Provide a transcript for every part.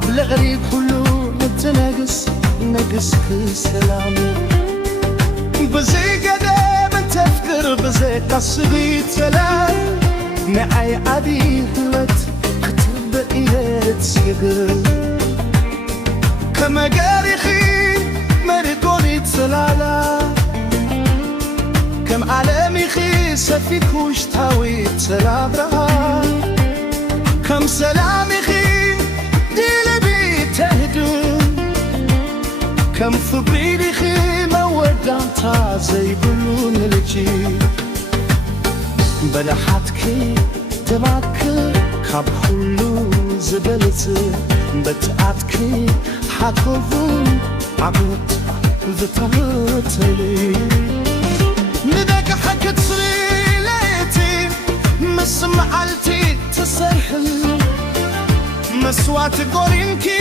عبل غريب كله نتناقص نقص السلام بزي قدام تفكر بزي قصبي تلام معي عدي هلت كتب إيهت سيقر كما قارخي مرقوني تلالا كم عالمي خي سفيك وشتاوي تلابرها كم سلامي خي ديلي بيتهدون كم فبريلي خي مودان تازي يقولون لجي بلحاتكي تباكر كاب حلو زبلت بتعاتكي حاكوفون عبوت ذترتلي نداك حكت صريليتي مسمعلتي تسرحل مسوات قرينكي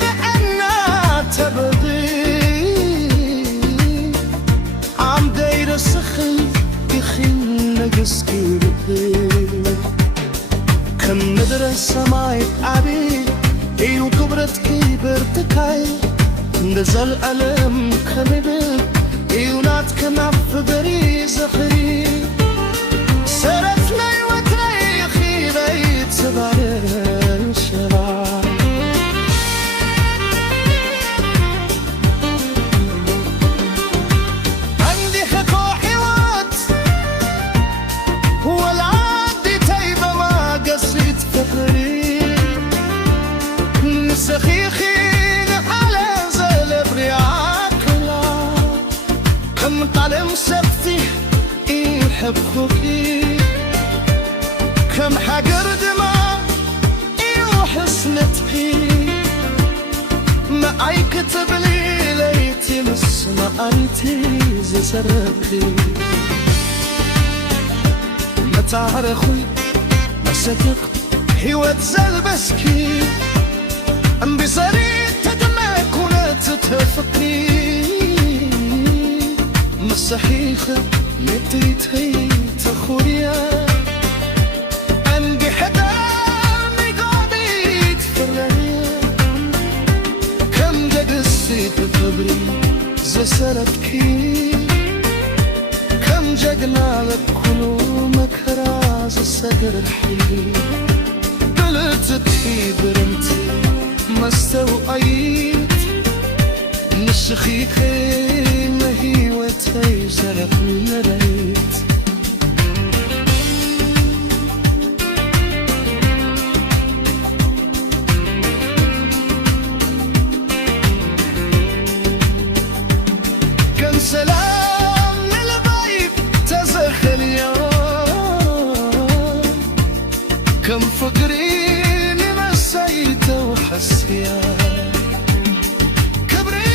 بأنا تبدي عم داير سخل يخيل نقسكي بخيل كم مدرسة ماي عبي ايو كبرتكي برتكاي نزل ألم كمدل ايونات كنف بري زخري سرتنا وتريخي بيت سبار الشباب عندي حكو حوات والعادي تايبة ما قصيت فخري سخيخين على زلب رياكلا كم قلم سبتي يحبكوكي كم حقر دماء وحسنتكي ما أي كتب لي ليتي مس ما أنتي زي سربكي ما تعرفي ما صدق حيوت زلبسكي أم بصريت تدمك ونتتفقني مصحيخة متريتهي تخوريا عندي حدامي قاعدي تفرنيا كم جقسيت بخبري زسرتكي كم جقنا لك كلو مكراز السقر الحلي قلتكي برمتي ما استوعيت نسخيكي ما هي وتهي سرق نريت كان سلام للبيب تزخل يوم كم فقري وحسيا كبري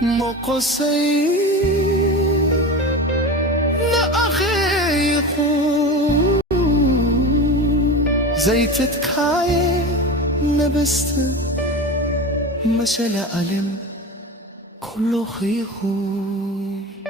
مقصي لأخيخو زيت تكاي نبست مشلا ألم كله خيخو